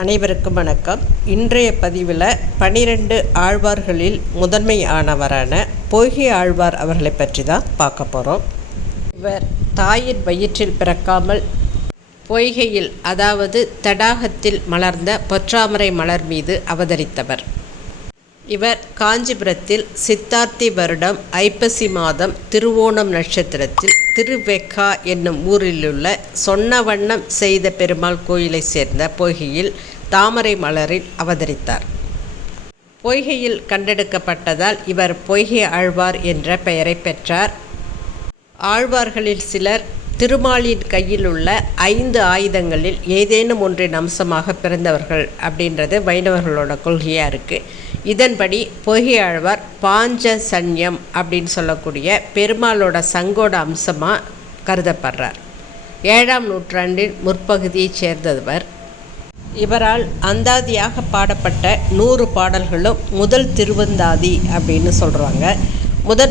அனைவருக்கும் வணக்கம். இன்றைய பதிவில் 12 ஆழ்வார்களில் முதன்மை ஆனவரான பொய்கை ஆழ்வார் அவர்களை பற்றி தான் பார்க்க போகிறோம். இவர் தாயின் வயிற்றில் பிறக்காமல் பொய்கையில், அதாவது தடாகத்தில் மலர்ந்த பொற்றாமரை மலர் மீது அவதரித்தவர். இவர் காஞ்சிபுரத்தில் சித்தார்த்தி வருடம் ஐப்பசி மாதம் திருவோணம் நட்சத்திரத்தில் திருவெக்கா என்னும் ஊரிலுள்ள சொன்னவண்ணம் செய்த பெருமாள் கோயிலை சேர்ந்த பொய்கையில் தாமரை மலரில் அவதரித்தார். பொய்கையில் கண்டெடுக்கப்பட்டதால் இவர் பொய்கை ஆழ்வார் என்ற பெயரை பெற்றார். ஆழ்வார்களில் சிலர் திருமாலின் கையில் உள்ள 5 ஆயுதங்களில் ஏதேனும் ஒன்றின் அம்சமாக பிறந்தவர்கள் அப்படின்றது வைணவர்களோட கொள்கையாக இருக்குது. இதன்படி பொய்கை ஆழ்வார் பாஞ்ச சன்யம் அப்படின்னு சொல்லக்கூடிய பெருமாளோட சங்கோட அம்சமாக கருதப்படுறார். 7ஆம் நூற்றாண்டின் முற்பகுதியைச் சேர்ந்தவர். இவரால் அந்தாதியாக பாடப்பட்ட 100 பாடல்களும் முதல் திருவந்தாதி அப்படின்னு சொல்கிறாங்க.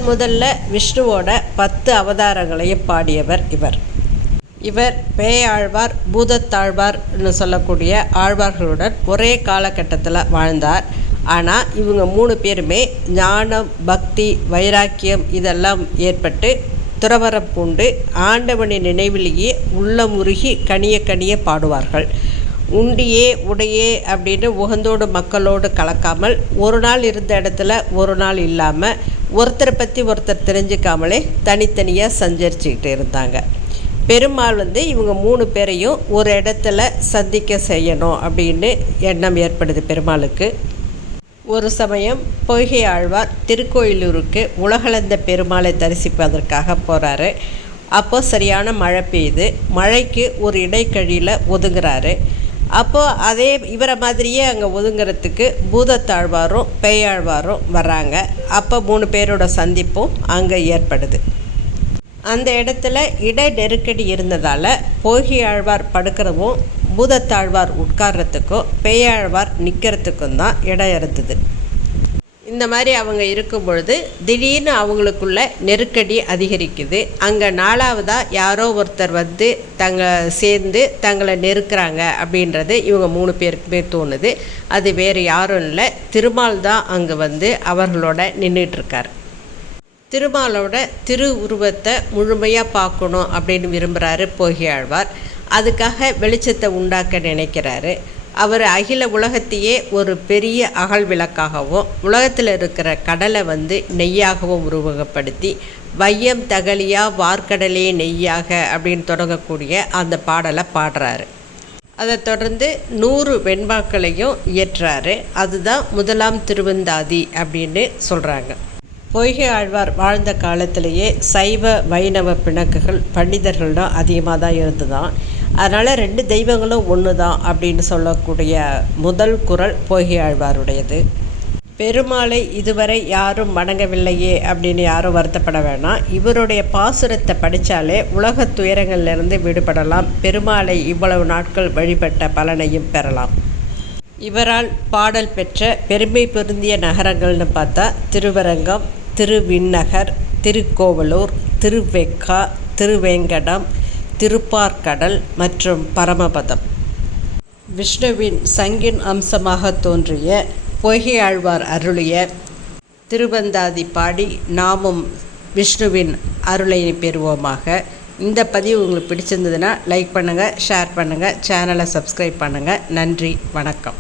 முதல்ல விஷ்ணுவோட 10 அவதாரங்களையும் பாடியவர் இவர் பேயாழ்வார், பூதத்தாழ்வார்னு சொல்லக்கூடிய ஆழ்வார்களுடன் ஒரே காலகட்டத்தில் வாழ்ந்தார். ஆனால் இவங்க 3 பேருமே ஞானம், பக்தி, வைராக்கியம் இதெல்லாம் ஏற்பட்டு துறவரம் பூண்டு ஆண்டவனின் நினைவிலேயே உள்ளமுருகி கனிய பாடுவார்கள். உண்டியே உடையே அப்படின்னு உகந்தோடு மக்களோடு கலக்காமல், ஒரு நாள் இருந்த இடத்துல ஒரு நாள் இல்லாமல், ஒருத்தரை பற்றி ஒருத்தர் தெரிஞ்சுக்காமலே தனித்தனியாக சஞ்சரிச்சுக்கிட்டு இருந்தாங்க. பெருமாள் இவங்க 3 பேரையும் ஒரு இடத்துல சந்திக்க செய்யணும் அப்படின்னு எண்ணம் ஏற்படுது பெருமாளுக்கு. ஒரு சமயம் பொய்கை ஆழ்வார் திருக்கோயிலூருக்கு உலகளந்த பெருமாளை தரிசிப்பதற்காக போகிறாரு. அப்போது சரியான மழை பெய்யுது. மழைக்கு ஒரு இடைக்கழியில் ஒதுங்குறாரு. அப்போது அதே இவரை மாதிரியே அங்கே ஒதுங்கிறதுக்கு பூதத்தாழ்வாரும் பேயாழ்வாரும் வர்றாங்க. அப்போ 3 பேரோட சந்திப்பும் அங்கே ஏற்படுது. அந்த இடத்துல இட நெருக்கடி இருந்ததால் பொய்கை ஆழ்வார் படுக்கிறவும் பூதத்தாழ்வார் உட்கார்றதுக்கும் பேயாழ்வார் நிற்கிறதுக்கும் தான் இடம் இருந்தது. இந்த மாதிரி அவங்க இருக்கும் பொழுது திடீர்னு அவங்களுக்குள்ள நெருக்கடி அதிகரிக்குது. அங்கே 4வதாக யாரோ ஒருத்தர் சேர்ந்து தங்களை நெருக்கிறாங்க அப்படின்றது இவங்க 3 பேருக்குமே தோணுது. அது வேறு யாரும் இல்லை, திருமால் தான் அங்கே அவர்களோட நின்றுட்டுருக்கார். திருமாலோட திரு உருவத்தை முழுமையாக பார்க்கணும் அப்படின்னு விரும்புகிறாரு பொய்கை ஆழ்வார். அதுக்காக வெளிச்சத்தை உண்டாக்க நினைக்கிறாரு. அவர் அகில உலகத்தையே ஒரு பெரிய அகல் விளக்காகவும், உலகத்தில் இருக்கிற கடலை நெய்யாகவும் உருவகப்படுத்தி வையம் தகலியா வார்க்கடலே நெய்யாக அப்படின்னு தொடங்கக்கூடிய அந்த பாடலை பாடுறாரு. அதை தொடர்ந்து 100 வெண்பாக்களையும் இயற்றாரு. அதுதான் 1ஆம் திருவந்தாதி அப்படின்னு சொல்கிறாங்க. பொய்கை ஆழ்வார் வாழ்ந்த காலத்திலேயே சைவ வைணவ பிணக்குகள் பண்டிதர்கள்தான் அதிகமாக தான் இருந்துதான். அதனால் 2 தெய்வங்களும் ஒன்று தான் அப்படின்னு சொல்லக்கூடிய முதல் குரல் பொய்கை ஆழ்வாருடையது. பெருமாளை இதுவரை யாரும் வணங்கவில்லையே அப்படின்னு யாரும் வருத்தப்பட வேணாம். இவருடைய பாசுரத்தை படித்தாலே உலக துயரங்களிலிருந்து விடுபடலாம். பெருமாளை இவ்வளவு நாட்கள் வழிபட்ட பலனையும் பெறலாம். இவரால் பாடல் பெற்ற பெருமை பொருந்திய நகரங்கள்னு பார்த்தா திருவரங்கம், திருவிண்ணகர், திருக்கோவலூர், திருவெக்கா, திருவேங்கடம், திருப்பார்கடல் மற்றும் பரமபதம். விஷ்ணுவின் சங்கின் அம்சமாக தோன்றிய பொய்கை ஆழ்வார் அருளிய திருவந்தாதி பாடி நாமும் விஷ்ணுவின் அருளை பெறுவோமாக. இந்த பதிவு உங்களுக்கு பிடிச்சிருந்ததுன்னா லைக் பண்ணுங்கள், ஷேர் பண்ணுங்கள், சேனலை சப்ஸ்கிரைப் பண்ணுங்கள். நன்றி, வணக்கம்.